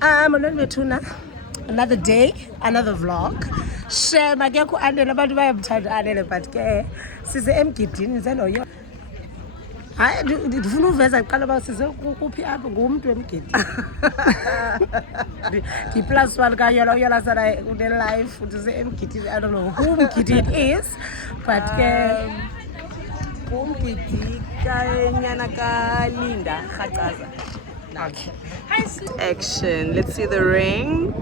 Molweni bethuna, another day, another vlog. Share makekho uAnele, abantu bayamthanda uAnele but ke sise emgidini senoyo. Hayi ndifuna uveza kuqala uba sise kuphi apha ngumntu emgidi. Plus one kayola uyola sana une-life ndise emgidini. I don't know who mgidi it is but ke umgidi kanyana kaLinda Khatsaza. okay. Action. Let's see the ring,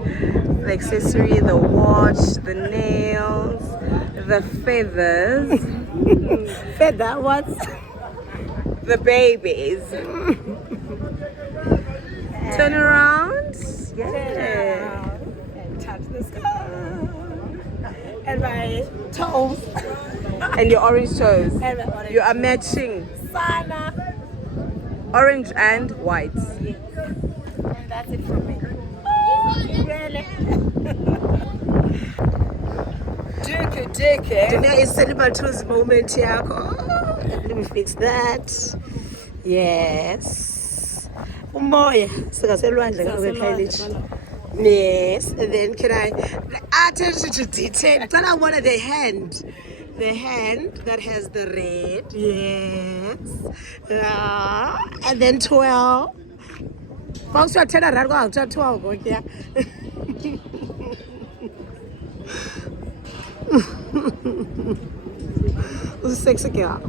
the accessory, the watch, the nails, the feathers. Feather what? The babies. Turn around. Yeah. And touch the sky. And my toes. And your orange toes. And my orange You are matching. Sana. Orange and white. And that's it from me. Oh, really? Jake. Today is celebratory moment yakho. Let me fix that. Yes. Umoya sikaselwandle ngasekhayelitsha. Yes. And then can I attention to detail. Can I want the hand? The hand that has the red. Yes. And then 12. Folks are 10 and I'm 12. Okay. Sexy girl.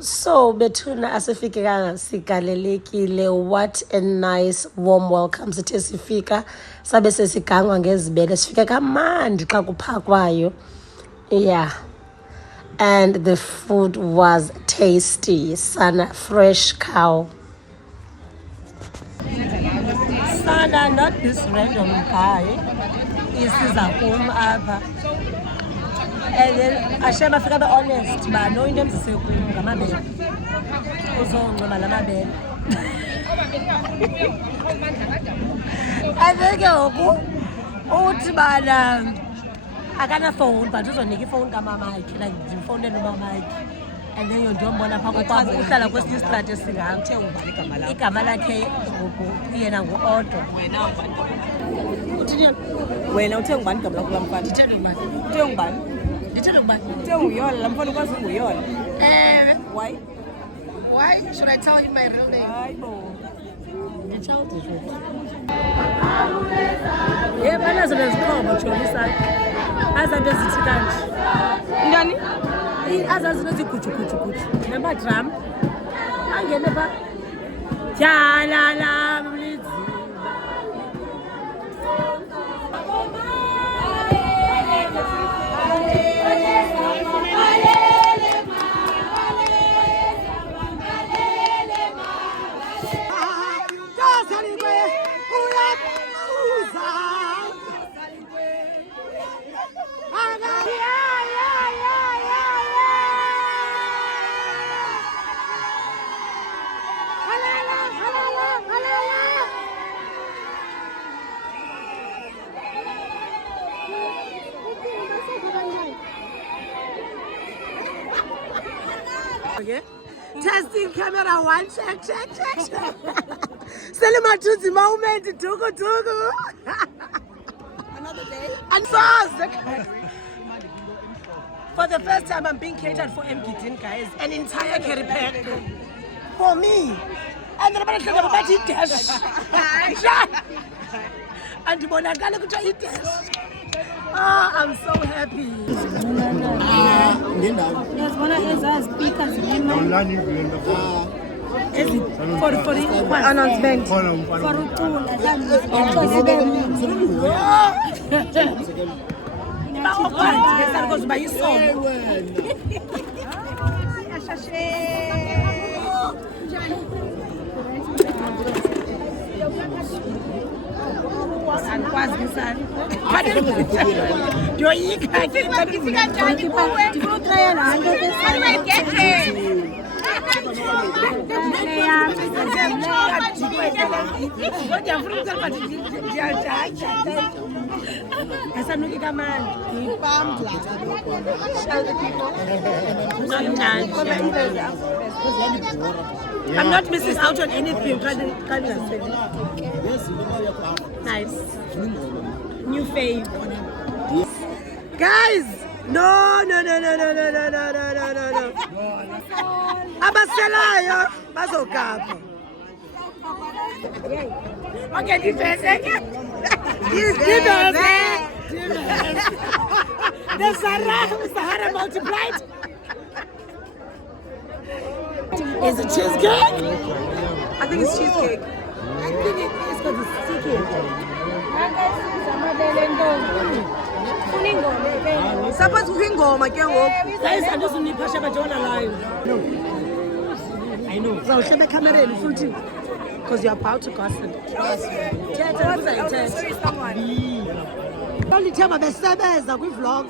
So bethuna asifikanga sigalelekile. What a nice warm welcome. Sithe sifika sabe sesigangwa ngezibele sifika kamandi xa kuphakwayo. Yeah. And the food was tasty. Sana fresh cow. Sana, not this random guy. Is kum apha. And then Hashem afika be honest, but no into emzise kum ngamabele. Uzoncoma lamabele. And then ke ngoku uthi bana akana phone but uzonika ifone kamamakhe like ndimfowunele umamakhe. And then yondombona pha kokwabo uhlala kwesinye istrato esingam igama lakhe yena ngu-Odo. Uthini Wena uthe ngubani igama lakho lamfana? ndithanda ubani Uthe ngubani? ndithanda ubani Uthe nguYola, lamfana ukwazi nguYola. Why? Why should I tell him my real name? Hayibo. Nditshela the truth. Banazo nezikhobo jolisa azanto ezithi kanje Ndani? azazinto ezigujugujuguju namadram angene pha tyalala mlizima. Okay. Testing camera one, check. Selimatuzi moment, tugu. Another day? And so, for the first time, I'm being catered for MGD, guys. An entire carry pack for me. And then I'm going to eat dash. And I'm going to eat dash. Oh, I'm so happy. For the announcement. I'm not missing out on anything. Nice. New fave. Guys, no. Abaselayo bazogapha. Okay, the Sahara multiplied. Is it cheesecake? I think it's cheesecake. I think it is because it's sticky. Suppose kwingoma ke ngoku. Guys, I just need Pasha Bajona live. No. I know. So, shut the camera in full because you're about to gossip. Only time I besebenza kwi-vlog.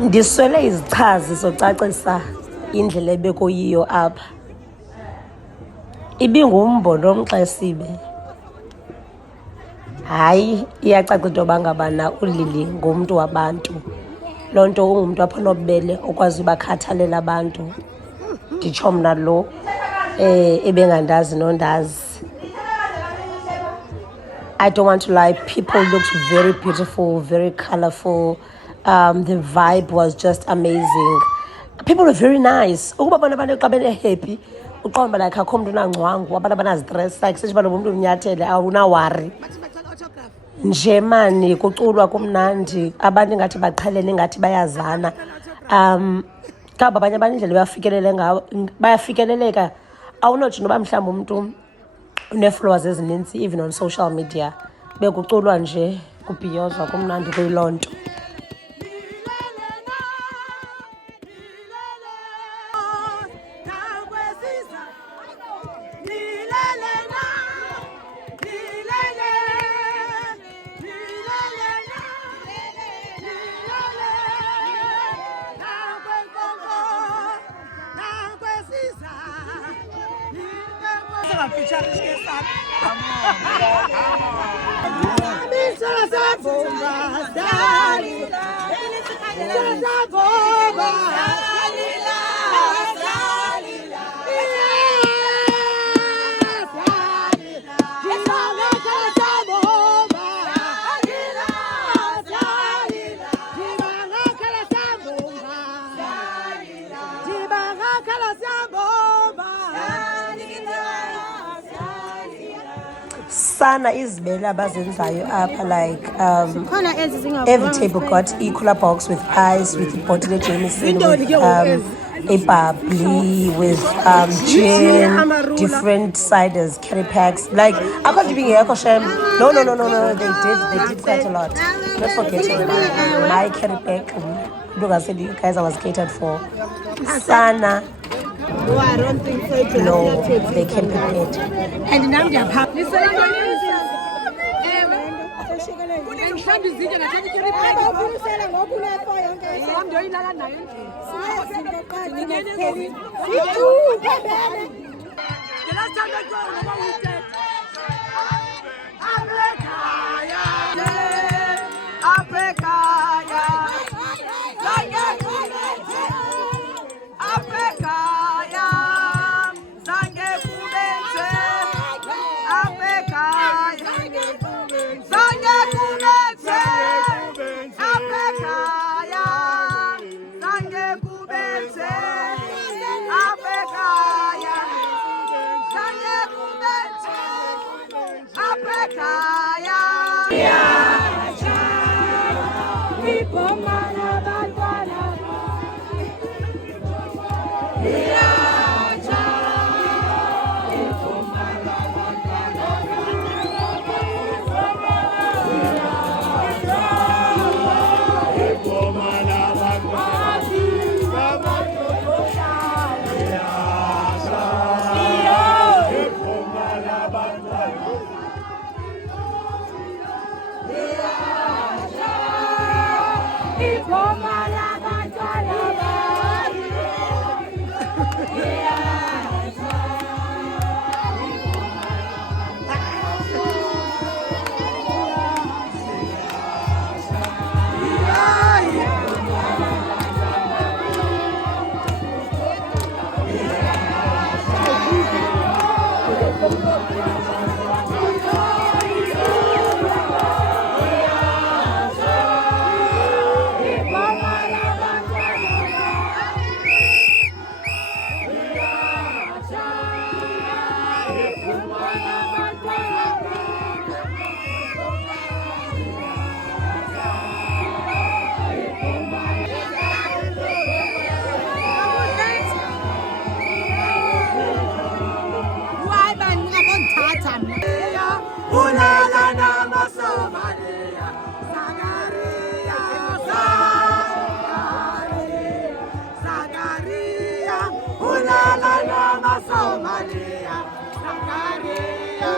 Ndiswele izichazi socacisa indlela ebekuyiyo apha. Ibingumbono omxesibe. Hayi, iyacaca into yoba ngabana uLili ngumntu wabantu. Loo nto ungumntu apha nobubele okwazi ubakhathalela abantu. Nditsho mna lo ebengandazi nondazi. I don't want to lie, people looked very beautiful, very colorful. The vibe was just amazing. People were very nice. Ukuba bona abantu xa bene happy, uqonda like akho umuntu unangcwangu, abantu abanazistress like sithi balo umuntu umnyathele awunawari. Nje mani kuculwa kumnandi, abantu ingathi baqhelene ingathi bayazana. Kaba abanye abantu indlela bayafikeleleka. Awunothi noba mhlawumbi umuntu une-followers ezininzi even on social media. Bekuculwa nje kubhiyozwa kumnandi kuyiloo nto. Sana izibele abazenzayo apha like every table got a cooler box with ice, with bottle Jameson, with a bubbly, with gin, different ciders, carry packs. Like I can't even hear Koshem. No, they did quite a lot. Not forgetting my carry pack. Look, I said you guys I was catered for. Sana. No, I don't think so. No, they came prepared. And now they are happy. ulala namasomalia Zakaria Zakaria ulala namasomalia Zakaria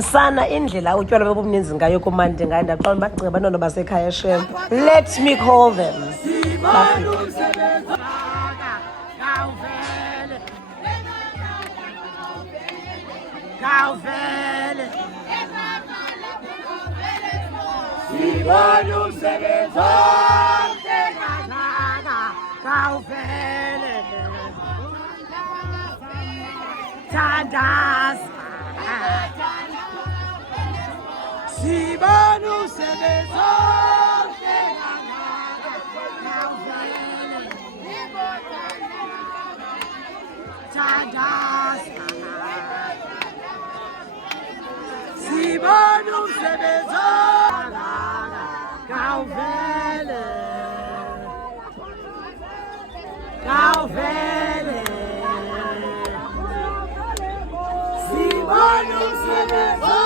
sana indlela utywala bobumninzi ngayo kumandi ngayo ndaqala bacinga abantwana basekhaya shem. Let me call them. Sibanu sebezo Sibanu sebezo Kauvele Sibanu sebezo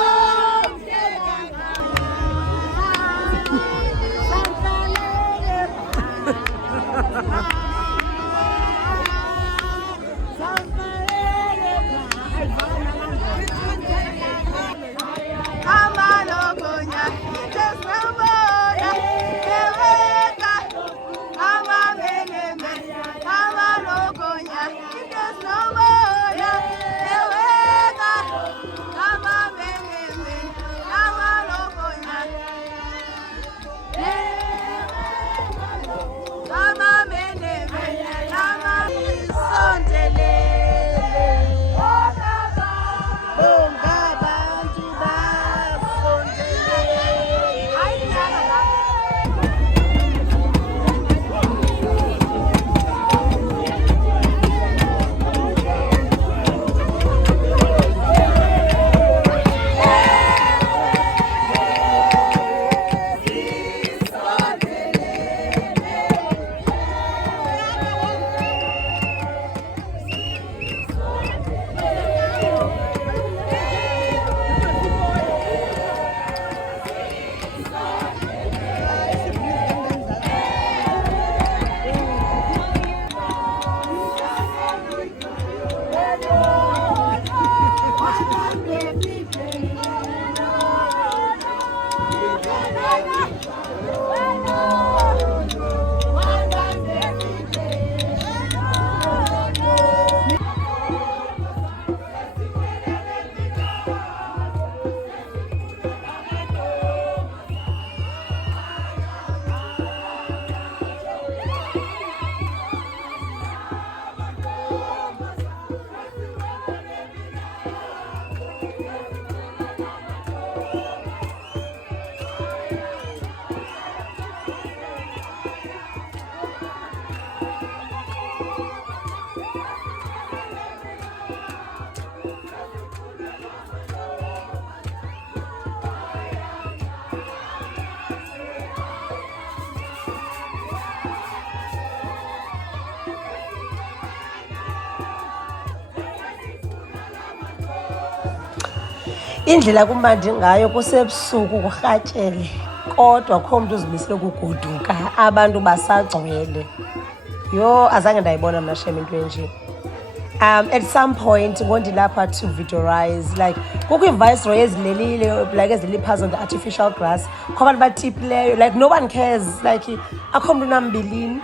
Indlela kumandi ngayo kusebusuku kurhatyele kodwa kho mntu uzimisele ukugoduka abantu basagcwele. Yho azange ndayibona mna shem into enje. At some point ngondilapha to videorize like kukho iviceroy ezilelile like eziliphaza on the artificial grass kho abantu batipileyo like no one cares like akho mntu nambilini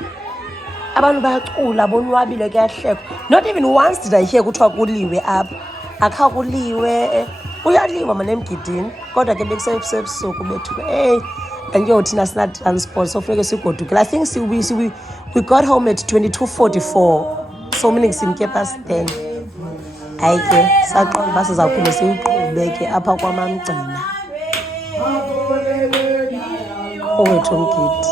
abantu bayacula bonwabile kuyahlekwa. Not even once did I hear kuthiwa kuliwe apha akha kuliwe uyaliwa mane emgidini kodwa ke bekusebusuku bethuka and yo thina sina-transport so funeke sigodukile. I think we got home at 22:44 so meaning simke past 10. Hayi ke saqonda uba sizawuphinde siyiqhube ke apha kwamamgcina owethu umgidi.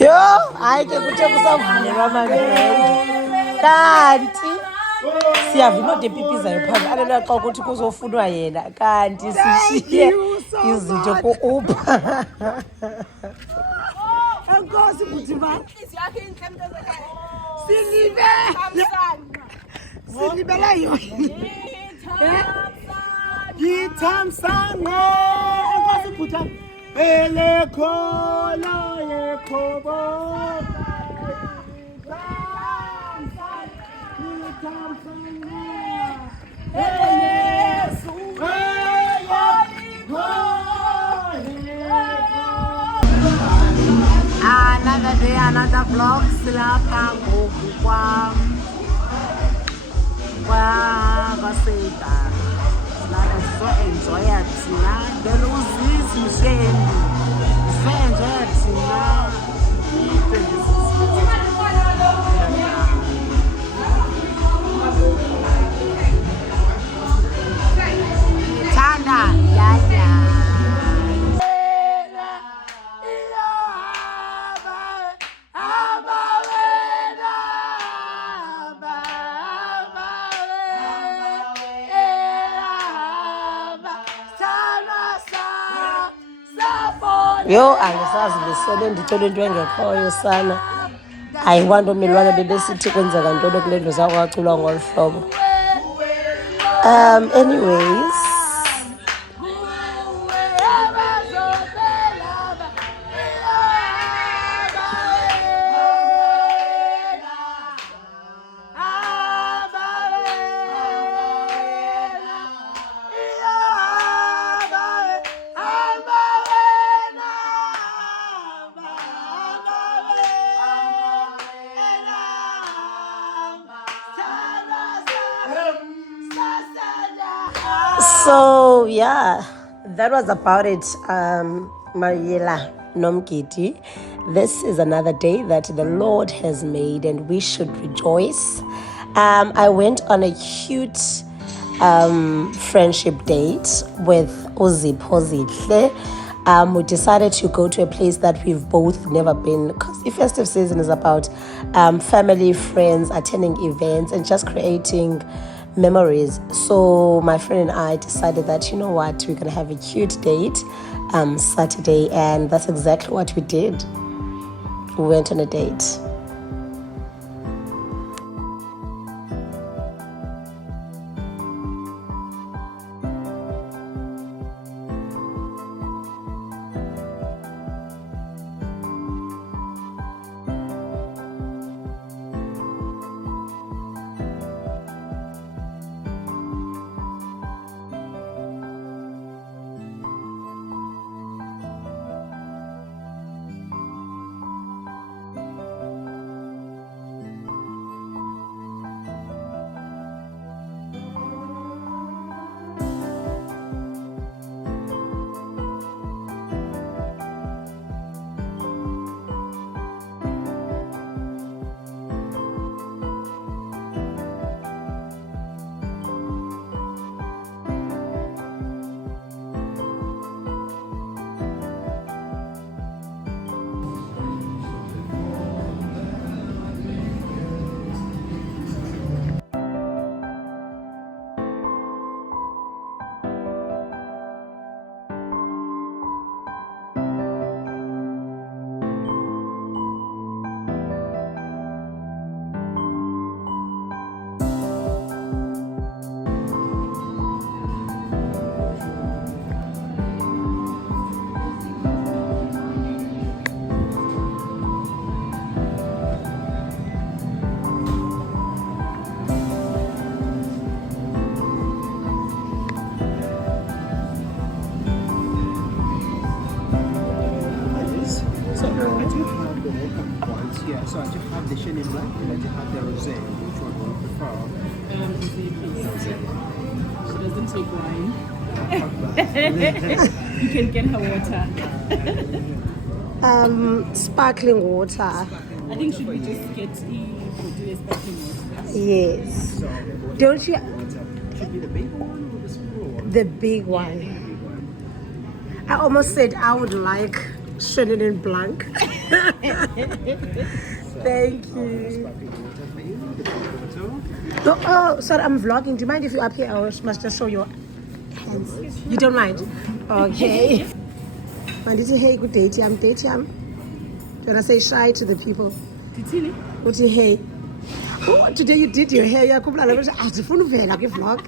Yo, hayi ke kuthe kusavulelwa amandwendwe kanti siyava imode epipizayo phambi alelwa xa ukuthi kuzofunwa yena kanti sishiye izinto ku-Uber. Enkosi bhuti bam. Silibele yona. Ngithamsanqa enkosi bhuti bam. Elekhola yekhobo. Another day, another vlog. Silapha ngoku kwaseta. Silapha sizo-enjoya thina. Then uzisi msheni. Sizo-enjoya thina. Thanda yaya. Yo angisazi besele ndithola into engekhoyo sana. Ayikwanto milwane bebesithi kwenzeka ntoni kule ndlu zakwaculwa ngolu hlobo. Anyways, so yeah, that was about it. Mariela Nomgidi. This is another day that the Lord has made and we should rejoice. I went on a cute friendship date with Uzipho Zihle. We decided to go to a place that we've both never been because the festive season is about family, friends, attending events and just creating memories. So my friend and I decided that, you know what, we're gonna have a cute date Saturday, and that's exactly what we did. We went on a date. Yeah, so I just have the Chenin Blanc and I just have the Rosé. Which one do you prefer? Rosé, please. She doesn't take wine. You can get her water. Sparkling water. I think should we just get do a sparkling water? Yes. Don't you? Should be the big one or the small one? The big one. I almost said I would like Chenin Blanc. Thank you. Sparkling water for you. The big water. Oh, sorry, I'm vlogging. Do you mind if you're up here? I must just show your hands. You don't mind? Okay. Manditi, hey, good day, Tiam. Day, Tiam. Do you want to say shy to the people? Titini? Good day, hey. Oh, today you did your hair. You're couple of vlog.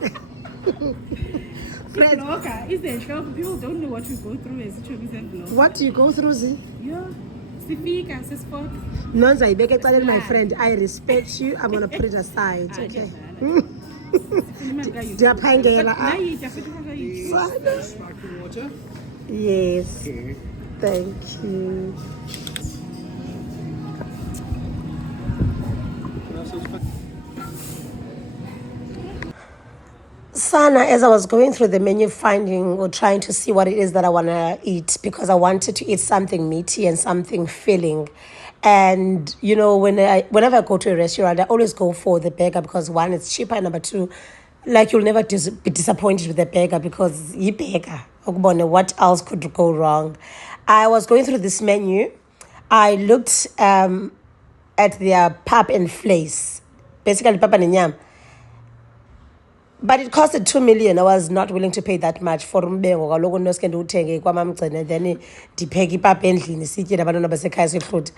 Friends, Blogger is a show. People don't know what we go through as Chobis and blog. what do you go through, Z? Yeah. Sifika, Sispot. Nonza, my friend, I respect you. I'm going to put it aside, okay? Ndiyaphangela, ah. Sparkling water. Yes, Okay. thank you. Sana, as I was going through the menu, finding or trying to see what it is that I want to eat, because I wanted to eat something meaty and something filling. And, you know, whenever I go to a restaurant, I always go for the burger because, one, it's cheaper, and number two, like, you'll never be disappointed with the burger because you burger. What else could go wrong? I was going through this menu. I looked at their pap and fleis, basically pap and yam. But it costed 2 million. I was not willing to pay that much for mbengo kaloku noske ndiwuthenge kwamamgcine then ndipheke ipapa endlini sitye nabantwana basekhaya sihluthe.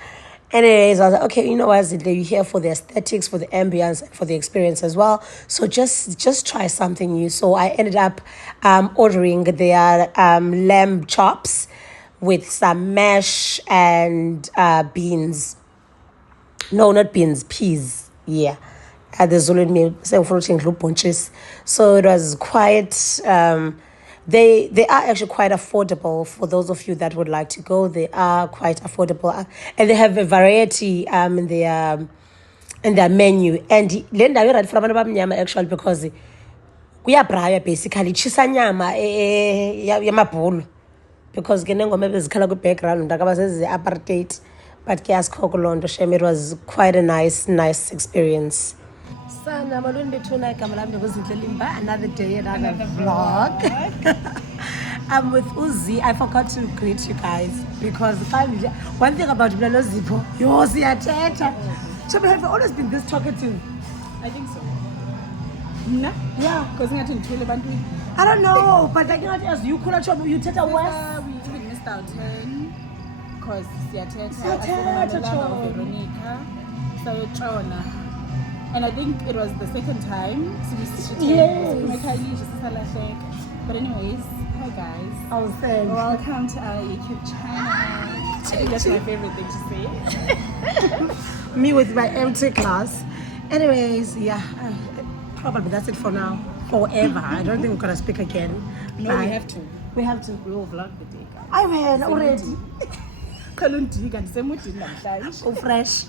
Anyways, I was like, okay, you know what, you're here for the aesthetics, for the ambience, and for the experience as well. So just try something new. So I ended up ordering their lamb chops with some mash and beans. No, not beans, peas. Yeah. The Zulu meal, so it was quite. They are actually quite affordable for those of you that would like to go. They are quite affordable, and they have a variety in their menu. And Linda, you're right from nyama actually because we are basically chisa nyama yamabhulu because kenengoma bezikhala ku background ndakaba sezi apartheid, but ke asikhokulondo shem, it was quite a nice experience. Sana, another day, another vlog. I'm with Uzi. I forgot to greet you guys because one thing about Blalo Zipo, you're so have you always been this talkative? I think so. Nah? Yeah. Because I don't know, but I cannot ask you. Could you take a west? we missed out 10 because Veronica. So Chona. And I think it was the second time. Yes. But anyways, hi guys. I was saying. Welcome to our YouTube channel. I think that's my favorite thing to say. Me with my empty class. Anyways, yeah, probably that's it for now. Forever. I don't think we're gonna speak again. No, Bye. we have to. We have to. We will vlog the day, guys. I went already. Oh, fresh.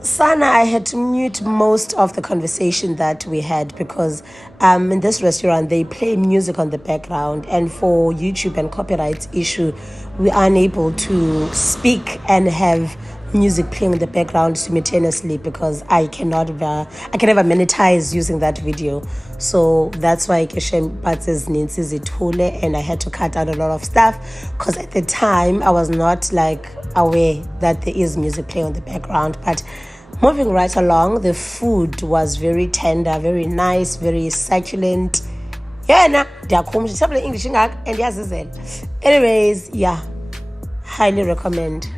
Sana, I had to mute most of the conversation that we had because in this restaurant they play music on the background, and for YouTube and copyright issue we are unable to speak and have music playing in the background simultaneously because I can never monetize using that video. So that's why and I had to cut out a lot of stuff because at the time I was not aware that there is music playing on the background. But moving right along, the food was very tender, very nice, very succulent. Yeah, English and yes, anyways, yeah, highly recommend.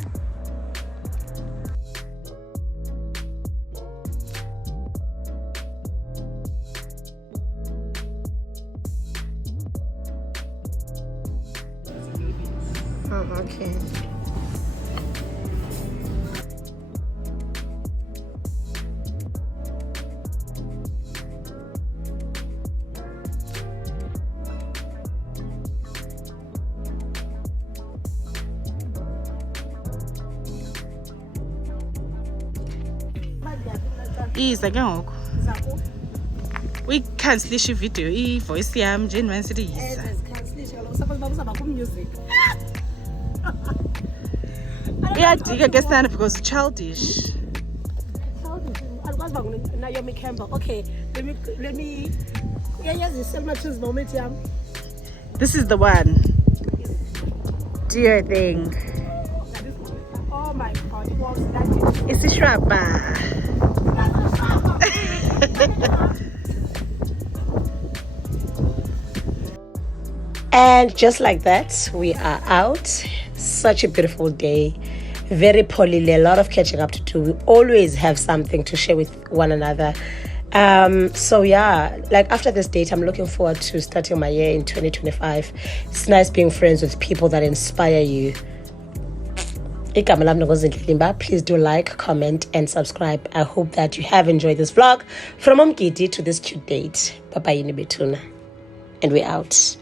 Oh, okay. iza ke ngoku uyikhansilisha ividiyo ivoice yam nje ndimane yiza uyadika ke sana because childish. Naomi Campbell. Okay, let me. Yeah, yes, Selma choose moment, yeah. This is the one. Do your thing. Oh my God, you want that? It's a shrub. And just like that, we are out. Such a beautiful day. Very polyly, a lot of catching up to do. We always have something to share with one another. So yeah, like after this date, I'm looking forward to starting my year in 2025. It's nice being friends with people that inspire you. Please do like, comment, and subscribe. I hope that you have enjoyed this vlog from Omgidi to this cute date. Bye bye, and we're out.